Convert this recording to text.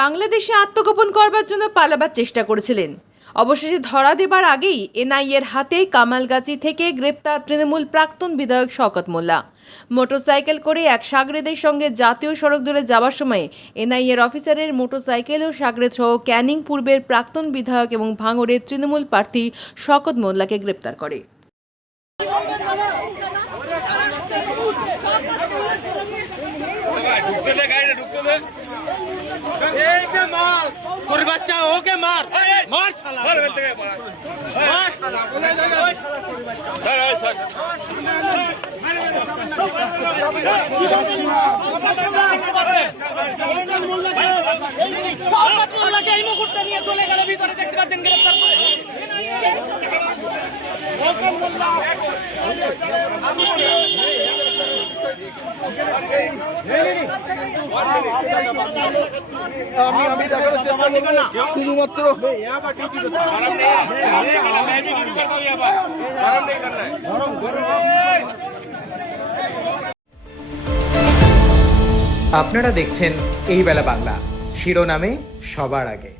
বাংলাদেশে আত্মগোপন করবার জন্য পালাবার চেষ্টা করেছিলেন। অবশেষে ধরা দেবার আগেই এনআইএর হাতে কামালগাছি থেকে গ্রেপ্তার তৃণমূল প্রাক্তন বিধায়ক শওকত মোল্লা। মোটরসাইকেল করে এক সাগরেদের সঙ্গে জাতীয় সড়ক ধরে যাওয়ার সময় এনআইএর অফিসারের মোটরসাইকেল ও সাগরেদ সহ ক্যানিং পূর্বের প্রাক্তন বিধায়ক এবং ভাঙড়ের তৃণমূল প্রার্থী শওকত মোল্লাকে গ্রেপ্তার করে। बच्चा ओके मार मार साला मार साला এই মুহূর্তে নিয়ে চলে গেল ভিতরে দেখতে পাচ্ছেন গ্রেফতার করে আমি দেখা যাচ্ছে শুধুমাত্র আপনারা দেখছেন এই বেলা বাংলা, শিরোনামে সবার আগে।